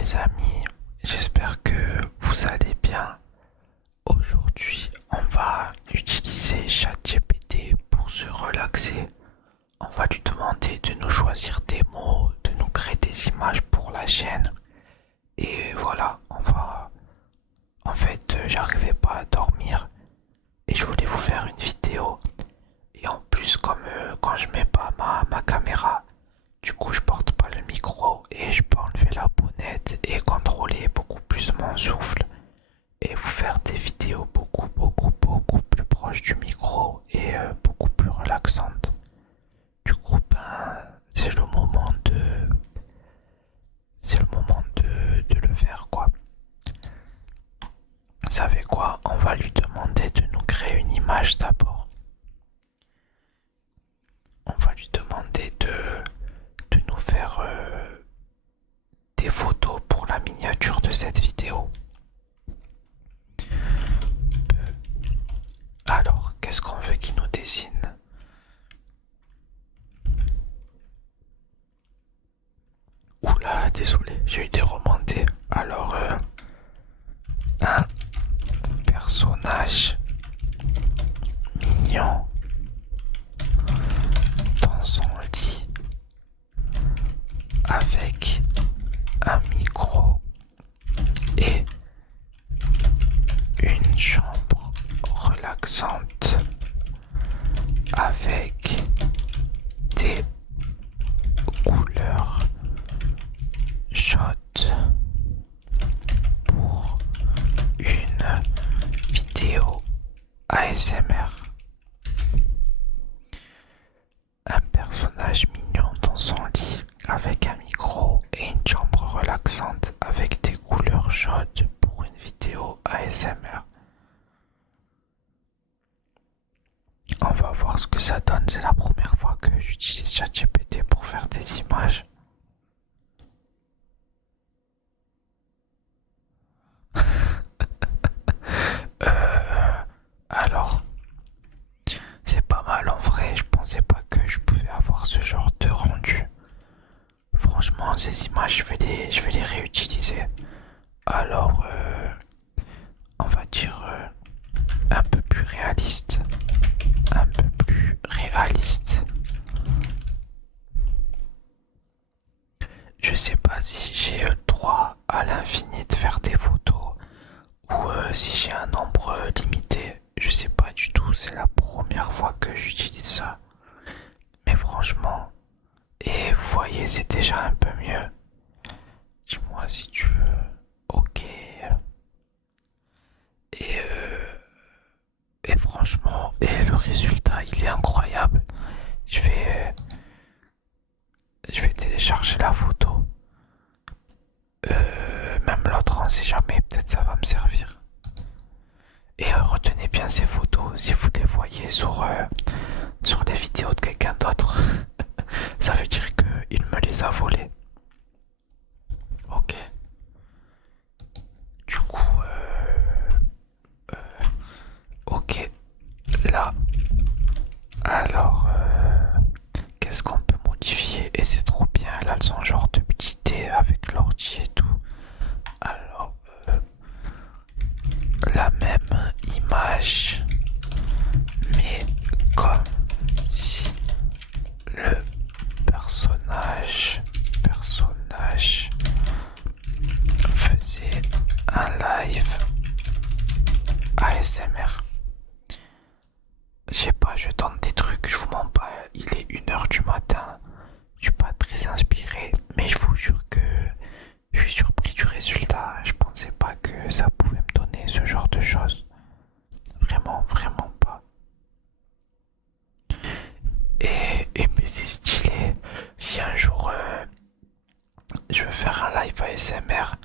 les amis, j'espère que vous allez bien. Aujourd'hui, on va utiliser ChatGPT pour se relaxer. On va lui demander de nous choisir des mots, de nous créer des images pour la chaîne. Et voilà, j'arrivais pas à dormir et je voulais vous faire une vidéo. Et en plus, comme quand je mets pas ma caméra, du coup, je porte pas le micro et je peux enlever la bonnette et contrôler beaucoup plus mon souffle et vous faire des vidéos beaucoup plus proches du micro et beaucoup plus relaxantes. Du coup, c'est le moment de le faire quoi. Vous savez quoi? On va lui demander de nous créer une image d'abord. On va lui demander de nous faire des photos pour la miniature de cette vidéo. Alors, qu'est-ce qu'on veut qu'il nous dessine? Oula, désolé, j'ai eu des remontées. Alors, un personnage mignon dans son lit avec un micro et une chambre relaxante avec des couleurs chaudes pour une vidéo ASMR. Un personnage mignon dans son lit avec un micro et une chambre relaxante avec des couleurs chaudes pour une vidéo ASMR. On va voir ce que ça donne. C'est la première fois que j'utilise ChatGPT pour faire des images. Alors, c'est pas mal en vrai. Je pensais pas que je pouvais avoir ce genre de rendu. Franchement, ces images, je vais les réutiliser. Alors, on va dire un peu plus réaliste. Un peu plus réaliste. Je sais pas si j'ai le droit à l'infini de faire des photos ou si j'ai un nombre limité. Je sais pas du tout, c'est la première fois que j'utilise ça. Mais franchement, et vous voyez, c'est déjà un peu mieux. Dis-moi si tu veux. Ok. Et franchement, et le résultat, il est incroyable. Je vais, je vais télécharger la photo. Même l'autre, on sait jamais, peut-être ça va me servir. Et retenez bien ces photos si vous les voyez sur les vidéos de quelqu'un d'autre. Ça veut dire qu'il me les a volées. Ok. Du coup, ok. Là, alors, qu'est-ce qu'on peut modifier? Et c'est trop bien, elle a son genre de petit thé avec l'ordi et tout. Alors, la même image, mais comme si le personnage faisait un live ASMR. Je sais pas, je tente des trucs, je vous mens pas, il est 1 heure du matin, je suis pas très inspiré, mais je vous jure que je suis surpris du résultat. Je pensais pas que ça pouvait me donner ce genre de choses. Vraiment pas. Mais c'est stylé. Si un jour je veux faire un live ASMR,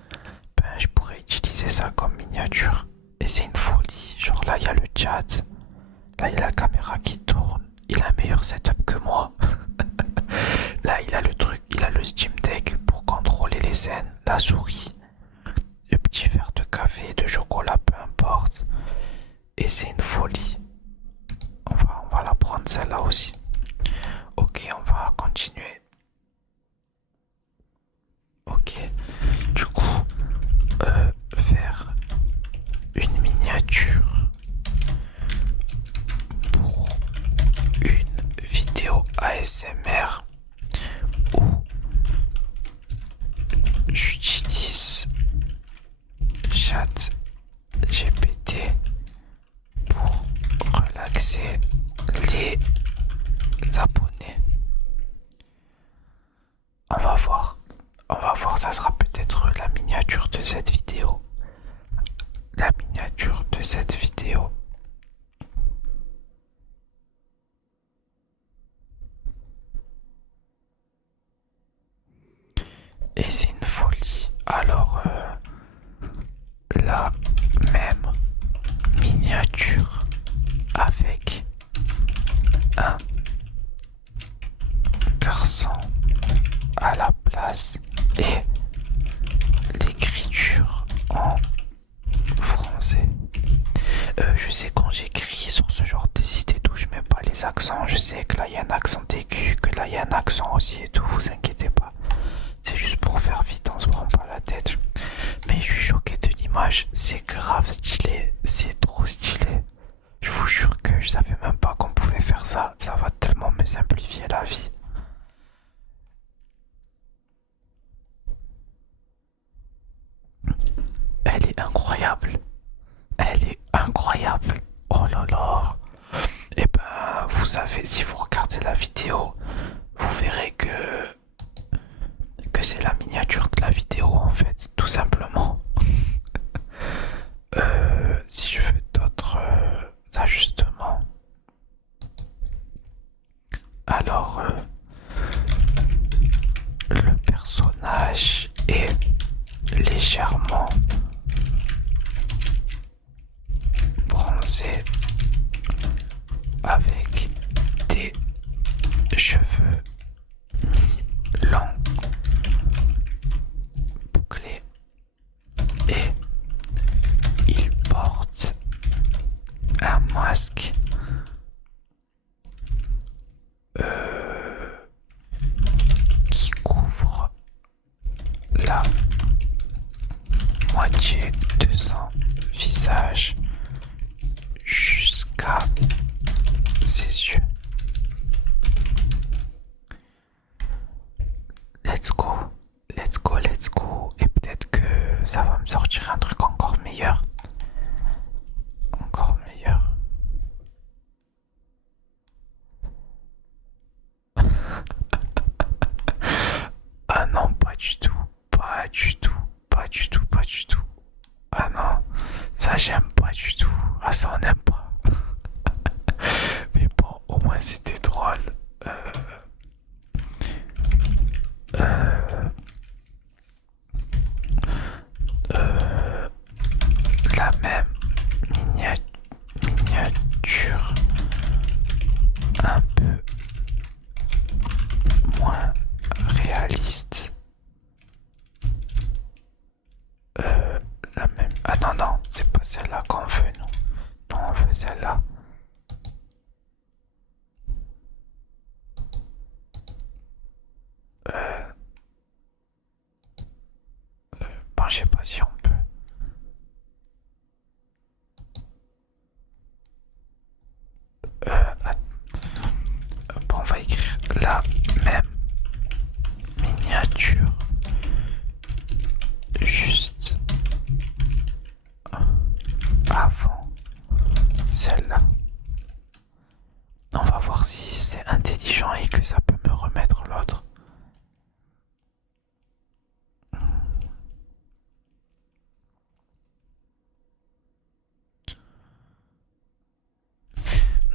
je pourrais utiliser ça comme miniature. Et c'est une folie. Genre là, il y a le chat. Là, il y a la caméra qui tourne. Il a un meilleur setup que moi. Là, il a le truc, il a le Steam Deck pour contrôler les scènes, la souris, le petit verre de café, de chocolat, peu importe. Et c'est une folie. On va la prendre celle-là aussi. Ok, on va continuer. Ok. Du coup, ASMR où j'utilise Chat GPT pour relaxer les abonnés. On va voir. On va voir, ça sera peut-être la miniature de cette vidéo. La miniature de cette vidéo. Et c'est une folie. Alors, la même miniature avec un garçon à la place et l'écriture en français. Je sais quand j'écris sur ce genre de site et tout, je mets pas les accents. Je sais que là il y a un accent aigu, que là il y a un accent aussi et tout, vous inquiétez pas. C'est juste pour faire vite, on se prend pas la tête. Mais je suis choqué de l'image, c'est grave stylé, c'est trop stylé. Je vous jure que je savais même pas qu'on pouvait faire ça, ça va tellement me simplifier la vie. Elle est incroyable. Elle est incroyable. Oh là là. Et ben, vous savez, si vous regardez la vidéo, vous verrez que c'est la miniature de la vidéo en fait, tout simplement. Si je veux d'autres ajustements, alors le personnage est légèrement bronzé avec des cheveux mi-longs bouclés et il porte un masque qui couvre la moitié de son visage jusqu'à ses yeux. Let's go, let's go, let's go. Et peut-être que ça va me sortir un truc encore meilleur. Encore meilleur. Ah non, pas du tout. Pas du tout. Pas du tout, pas du tout. Ah non, ça j'aime pas du tout. Ah ça on n'aime pas. Mais bon, au moins c'était drôle. La même miniature, un peu moins réaliste. La même. Ah non, non, c'est pas celle-là qu'on veut, nous. Non, on veut celle-là. Bon, je sais pas si on peut. Bon, on va écrire la même miniature. Juste avant celle-là. On va voir si c'est intelligent et que ça peut me remettre l'autre.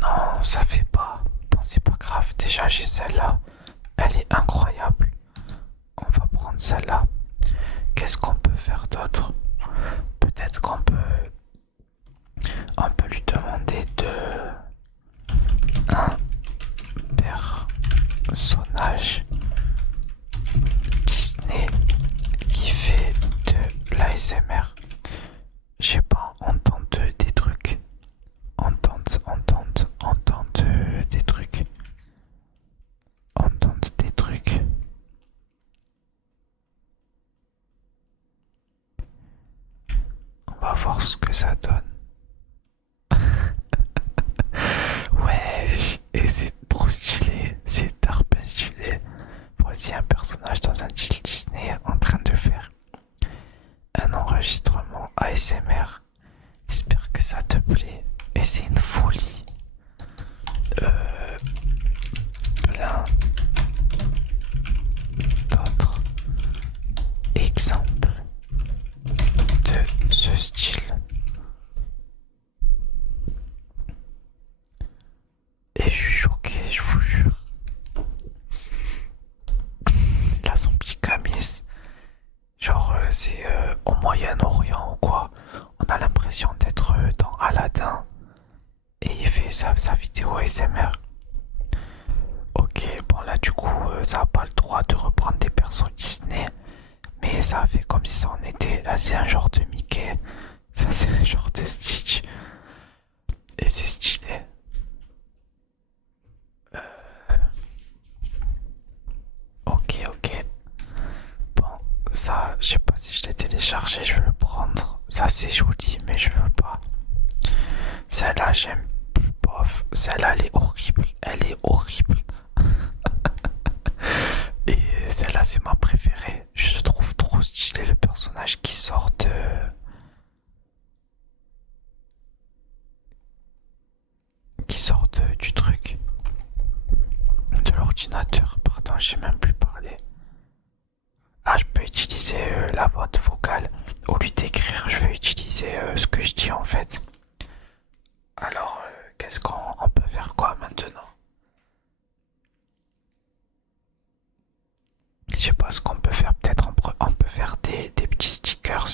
Non, ça fait pas. Bon, c'est pas grave. Déjà, j'ai celle-là. Elle est incroyable. On va prendre celle-là. Qu'est-ce qu'on peut faire d'autre? Peut-être on peut lui demander un personnage Disney qui fait de l'ASMR. Je sais pas, on tente des trucs. On tente des trucs. On tente des trucs. On va voir ce que ça donne. Ouais, et c'est trop stylé. C'est Dark folie. Plein d'autres exemples de ce style. Et je suis choqué, je vous jure. Il a son petit camis. Genre, c'est au Moyen-Orient ou quoi. On a l'impression d'être dans Aladdin. Et il fait sa vidéo ASMR. Ok, bon là du coup, ça a pas le droit de reprendre des persos Disney. Mais ça a fait comme si ça en était. Là, c'est un genre de Mickey. Ça, c'est un genre de Stitch. Et c'est stylé. Ok, ok. Bon, ça, je sais pas si je l'ai téléchargé, je vais le prendre. Ça, c'est joli, mais je veux pas. Celle-là, j'aime bof. Celle-là, elle est horrible. Elle est horrible. Et celle-là, c'est ma préférée. Je trouve trop stylé le personnage du truc. De l'ordinateur. Pardon, je sais même plus parler. Ah, je peux utiliser la boîte vocale. Au lieu d'écrire, je vais utiliser ce que je dis en fait. Alors, qu'est-ce qu'on peut faire quoi maintenant? Je sais pas ce qu'on peut faire. Peut-être on peut faire des petits stickers.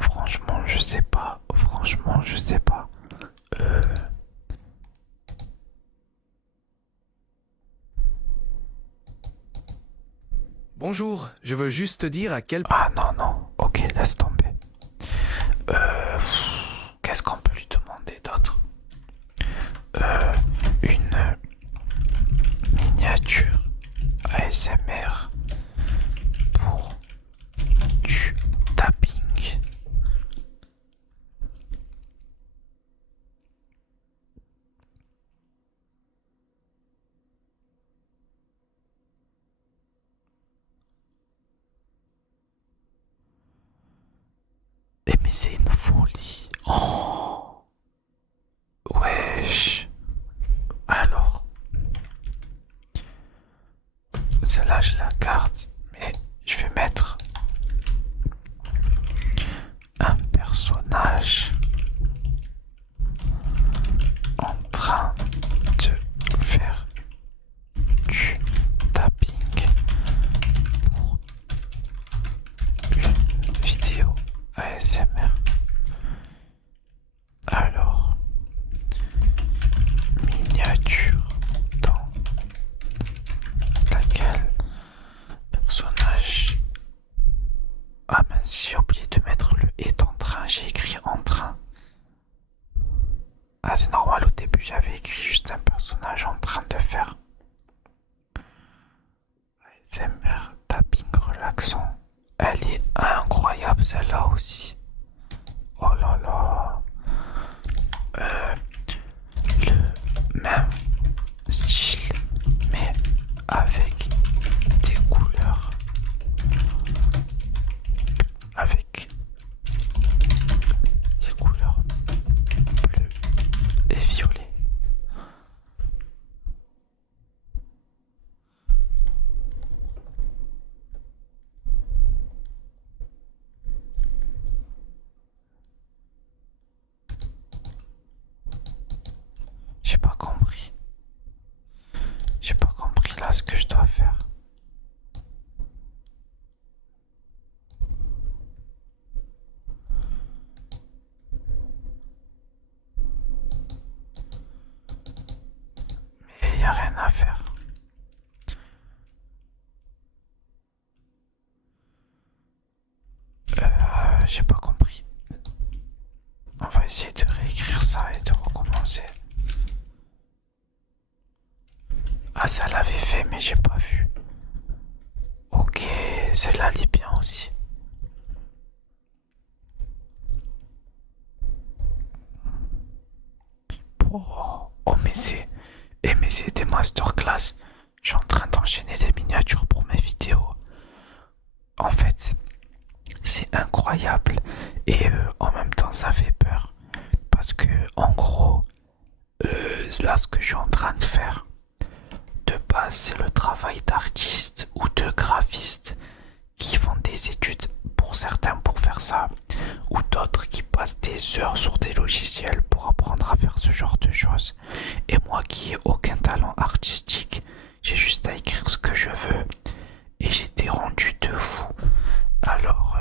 Franchement, je sais pas. Franchement, je sais pas. Euh, Bonjour, je veux juste te dire à quel... Ah non, non. Ok, laisse tomber. Qu'est-ce qu'on peut lui demander d'autre? Une miniature ASMR pour du tapping. Eh mais c'est une folie. Oh, wesh. Alors, celle-là je la garde, mais je vais mettre un personnage en train de faire du tapping pour une vidéo ASMR. Alors, miniature dans laquelle personnage. Ah mince, j'ai oublié de mettre le est en train, j'ai écrit en train. Ah c'est normal, au début j'avais écrit juste un personnage en train de faire ASMR tapping relaxant. Elle est incroyable celle-là aussi. Oh là là. Le même style mais avec des couleurs. Avec des couleurs bleues et violet. J'ai pas compris. J'ai pas compris là ce que je dois faire. Mais y a rien à faire. J'ai pas compris. On va essayer de réécrire ça et de recommencer. Ah ça l'avait fait mais j'ai pas vu. Ok, celle-là elle est bien aussi. Oh, oh mais Et mais c'est des masterclass. Je suis en train d'enchaîner les miniatures pour mes vidéos. En fait, c'est incroyable. Et en même temps, ça fait peur. Parce que, en gros, là, ce que je suis en train de faire, de base, c'est le travail d'artiste ou de graphiste qui font des études pour certains pour faire ça, ou d'autres qui passent des heures sur des logiciels pour apprendre à faire ce genre de choses. Et moi qui ai aucun talent artistique, j'ai juste à écrire ce que je veux et j'ai des rendus de fou. Alors,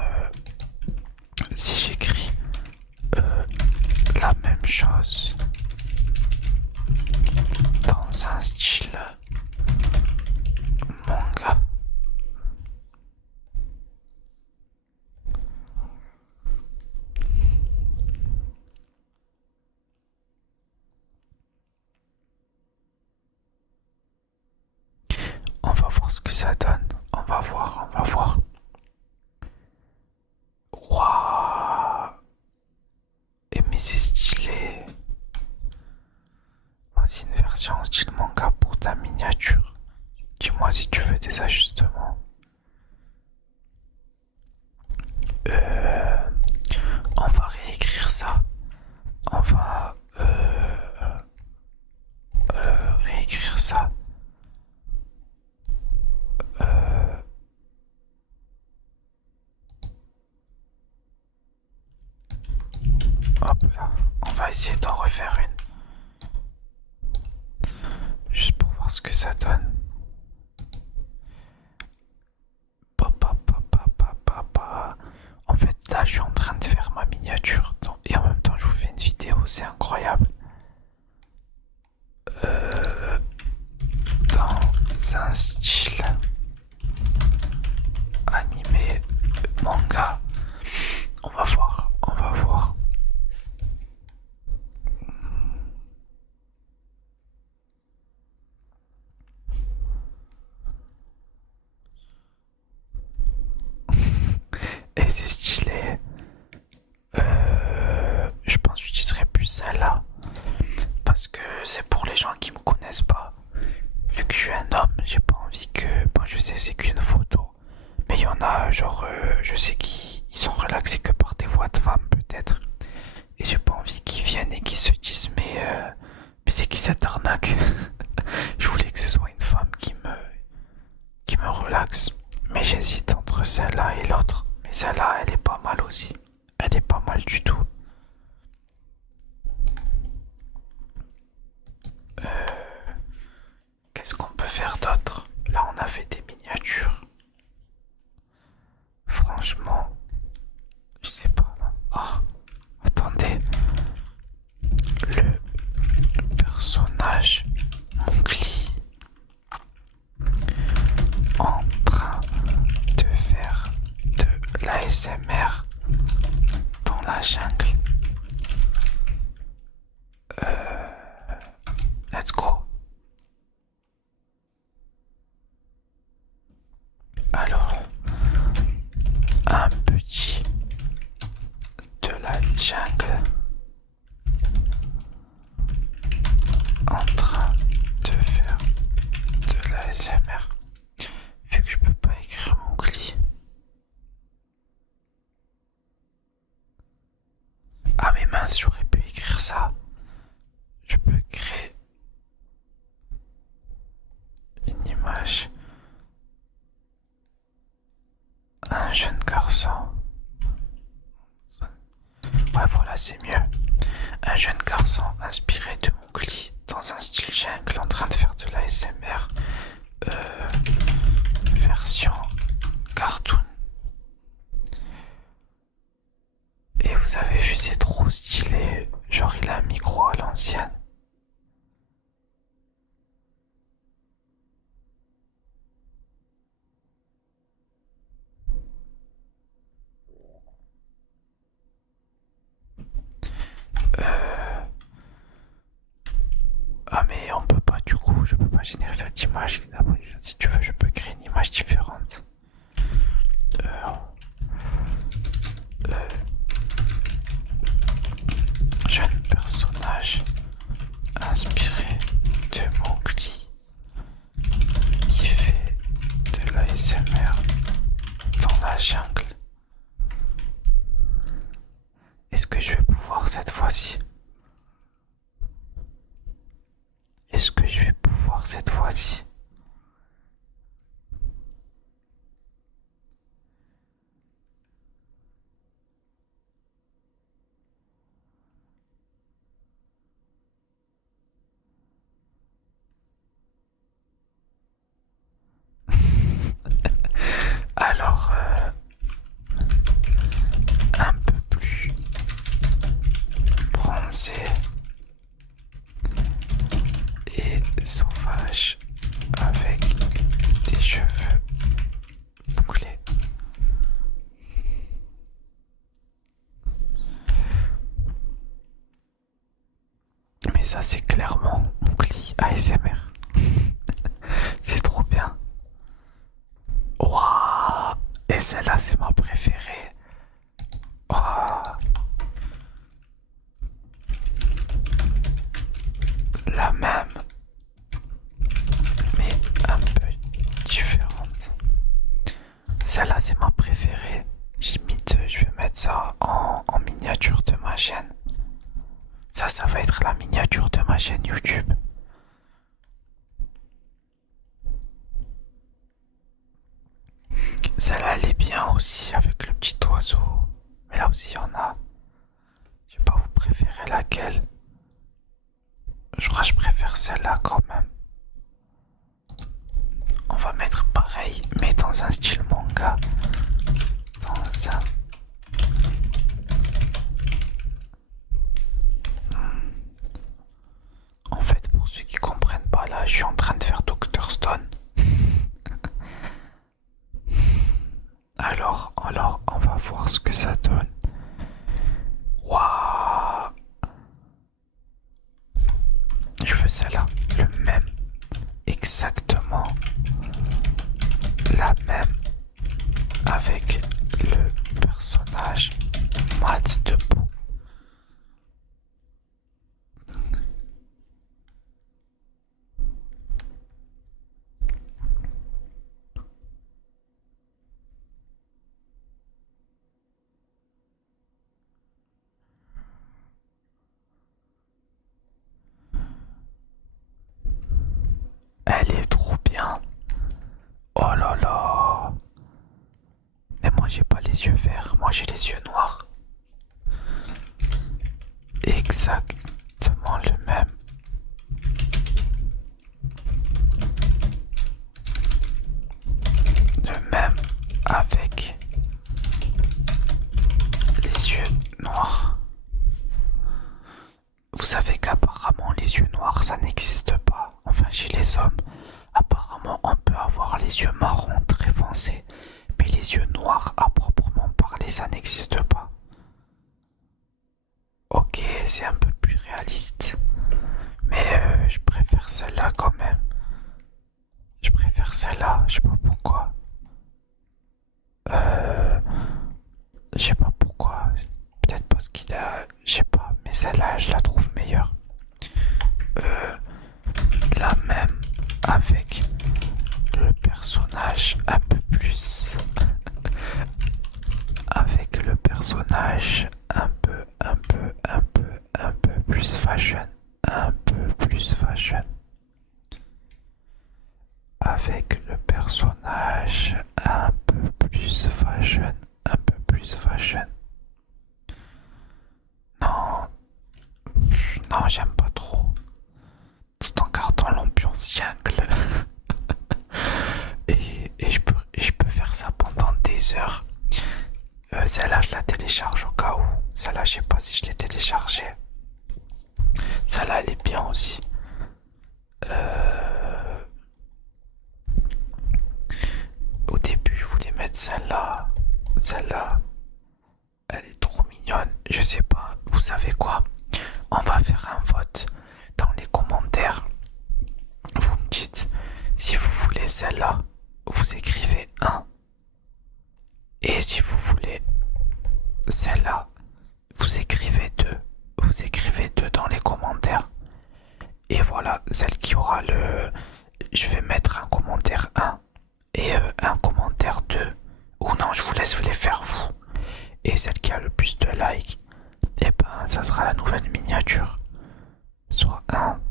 si j'écris la même chose dans un style manga, on va voir ce que ça donne. On va voir. Waouh! Et mais c'est stylé. Voici une version en style manga pour ta miniature. Dis-moi si tu veux des ajustements. On va réécrire ça. On va réécrire ça. Hop là. On va essayer d'en refaire une. Juste pour voir ce que ça donne. En fait, là, je suis en train de faire ma miniature. Et en même temps, je vous fais une vidéo. C'est incroyable. Dans un style animé manga. On va voir. Et c'est stylé. Je pense que j'utiliserai plus celle-là. Parce que c'est pour les gens qui me connaissent pas. Vu que je suis un homme, j'ai pas envie que... Bon, je sais, c'est qu'une photo. Mais il y en a, genre, je sais qu'ils sont relaxés que par des voix de femmes, peut-être. Et j'ai pas envie qu'ils viennent et qu'ils se disent, mais c'est qui cette arnaque? Je voulais que ce soit une femme qui me relaxe. Mais j'hésite entre celle-là et l'autre. Mais celle-là, elle est pas mal aussi. Elle est pas mal du tout. Qu'est-ce qu'on peut faire d'autre? Là, on a fait des miniatures. Franchement, je sais pas là. Oh, attendez. Le personnage Mowgli en train de faire de l'ASMR dans la jungle. Let's go. Alors, un petit de la jungle en train de faire de la SMR. Vu que je peux pas écrire Mowgli. Ah mais mince, j'aurais pu écrire ça. Je peux créer une image. Un jeune garçon. Ouais, voilà, c'est mieux. Un jeune garçon inspiré de Mowgli dans un style jungle en train de faire de la SMR. Version cartoon. Et vous avez vu, c'est trop stylé. Genre, il a un micro à l'ancienne. Ah mais on peut pas du coup, je peux pas générer cette image. Si tu veux, je peux créer une image différente. Jeune personnage inspiré de mots. ça c'est clairement mon clip ASMR. C'est trop bien. Waouh. Et celle-là c'est ma préférée. Waouh. La même, mais un peu différente. Celle-là c'est ma préférée. Limite, je vais mettre ça en miniature de ma chaîne. Ça va être la miniature de ma chaîne YouTube. Celle-là elle est bien aussi avec le petit oiseau. Mais là aussi il y en a. Je sais pas, vous préférez laquelle? Je crois que je préfère celle-là quand même. On va mettre pareil, mais dans un style manga. Dans un... En fait, pour ceux qui comprennent pas, là, je suis en train de faire Dr. Stone. Alors, on va voir ce que ça donne. Waouh! Je veux celle-là, le même, exactement la même, avec le personnage Matt debout. Elle est trop bien. Oh là là. Mais moi j'ai pas les yeux verts, moi j'ai les yeux noirs. Exactement le même. Le même avec les yeux noirs. Vous savez qu'apparemment les yeux noirs ça n'existe pas. Enfin chez les hommes. Apparemment on peut avoir les yeux marrons très foncés. Mais les yeux noirs à proprement parler ça n'existe pas. Ok, c'est un peu plus réaliste. Mais je préfère celle-là quand même. Je préfère celle-là, je sais pas pourquoi. Je sais pas pourquoi. Peut-être parce qu'il a... Je sais pas, mais celle-là, je la trouve meilleure. La même avec le personnage un peu plus... avec le personnage un peu plus fashion. Un peu plus fashion. Avec le personnage un peu plus fashion. Un peu plus fashion. Non. Non, j'aime pas trop. Tout en gardant l'ambiance jungle. et je peux faire ça pendant des heures. Celle-là, je la télécharge au cas où. Celle-là, je sais pas si je l'ai téléchargée. Celle-là, elle est bien aussi. Au début, je voulais mettre celle-là. Celle-là, elle est trop mignonne. Je sais pas, vous savez quoi? On va faire un vote dans les commentaires. Vous me dites si vous voulez celle-là, vous écrivez 1. Et si vous voulez celle-là, vous écrivez 2. Vous écrivez 2 dans les commentaires. Et voilà, celle qui aura le... Je vais mettre un commentaire 1 et un commentaire 2. Ou non, je vous laisse les faire vous. Et celle qui a le plus de likes, et ben ça sera la nouvelle miniature. Soit 1,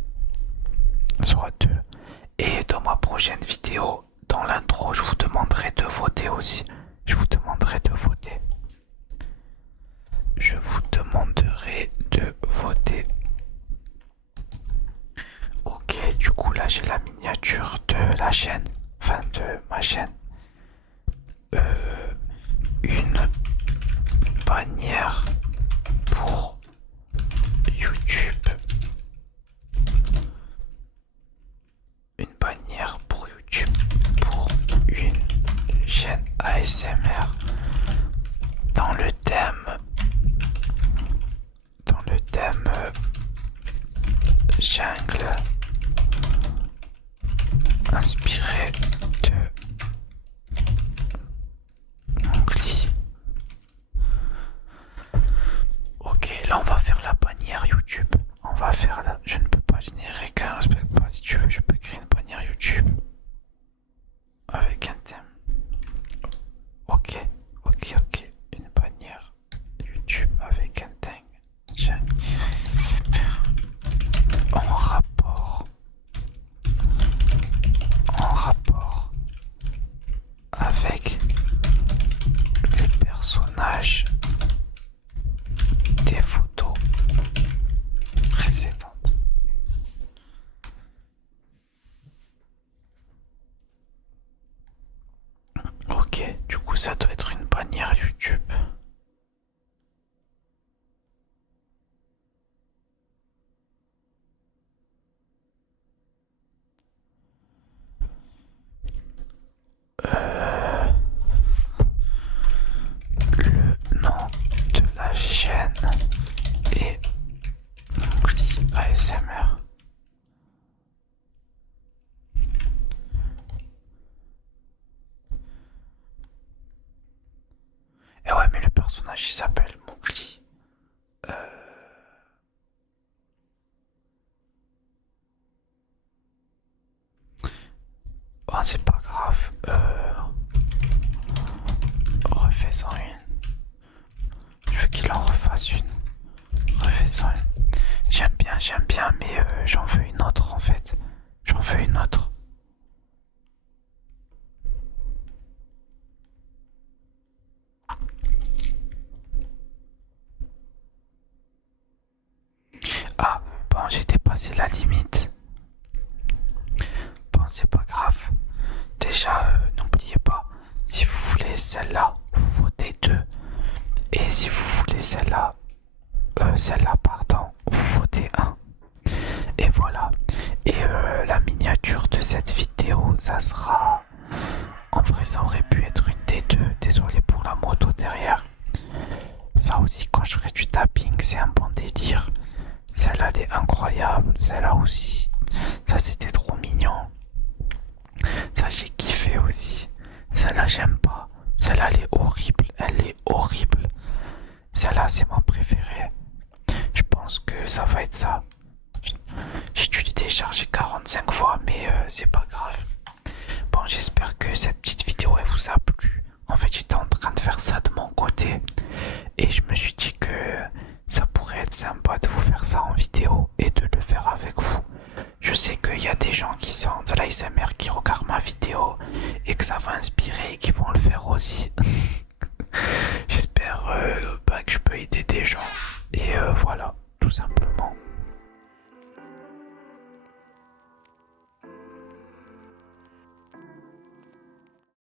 soit 2. Et dans ma prochaine vidéo, dans l'intro, je vous demanderai de voter aussi. Je vous demanderai de voter. Je vous demanderai de voter. Ok, du coup là j'ai la miniature de la chaîne. Enfin de ma chaîne. Une bannière pour YouTube. Une bannière pour YouTube pour une chaîne ASMR dans le thème inspiré de Mowgli. Ok, là on va faire la bannière YouTube. On va faire la... Je ne peux pas générer qu'un respect pas. Si tu veux, je peux créer une bannière YouTube avec un thème. Ok, ok. Une bannière YouTube avec un thème. En rapport. En rapport avec les personnages des photos précédentes. Ok, du coup ça doit être une bannière YouTube. Le nom de la chaîne est Mowgli ASMR. Et ouais, mais le personnage il s'appelle Mowgli. Bon, c'est pas grave. Refais-en une. Je veux qu'il en refasse une. Refais-en une. J'aime bien, mais j'en veux une autre en fait. J'en veux une autre. Ah, bon, j'ai dépassé la limite. Bon, c'est pas grave. Déjà, n'oubliez pas, si vous voulez celle-là, vous votez 2. Et si vous voulez celle-là, pardon, vous votez 1. Et voilà. Et la miniature de cette vidéo, ça sera... En vrai, ça aurait pu être une des deux. Désolé pour la moto derrière. Ça aussi, quand je ferai du tapping, c'est un bon délire. Celle-là, elle est incroyable. Celle-là aussi. Ça, c'était trop mignon. Ça, j'ai kiffé aussi. Celle-là, j'aime pas. Celle-là, elle est horrible. Elle est horrible. Celle-là, c'est ma préférée. Je pense que ça va être ça. J'ai dû les télécharger 45 fois, mais c'est pas grave. Bon, j'espère que cette petite vidéo, elle vous a plu. En fait, j'étais en train de faire ça de mon côté. Et je me suis dit que ça pourrait être sympa de vous faire ça en vidéo et de le faire avec vous. Je sais qu'il y a des gens qui sont de l'ASMR qui regardent ma vidéo et que ça va inspirer et qui vont le faire aussi.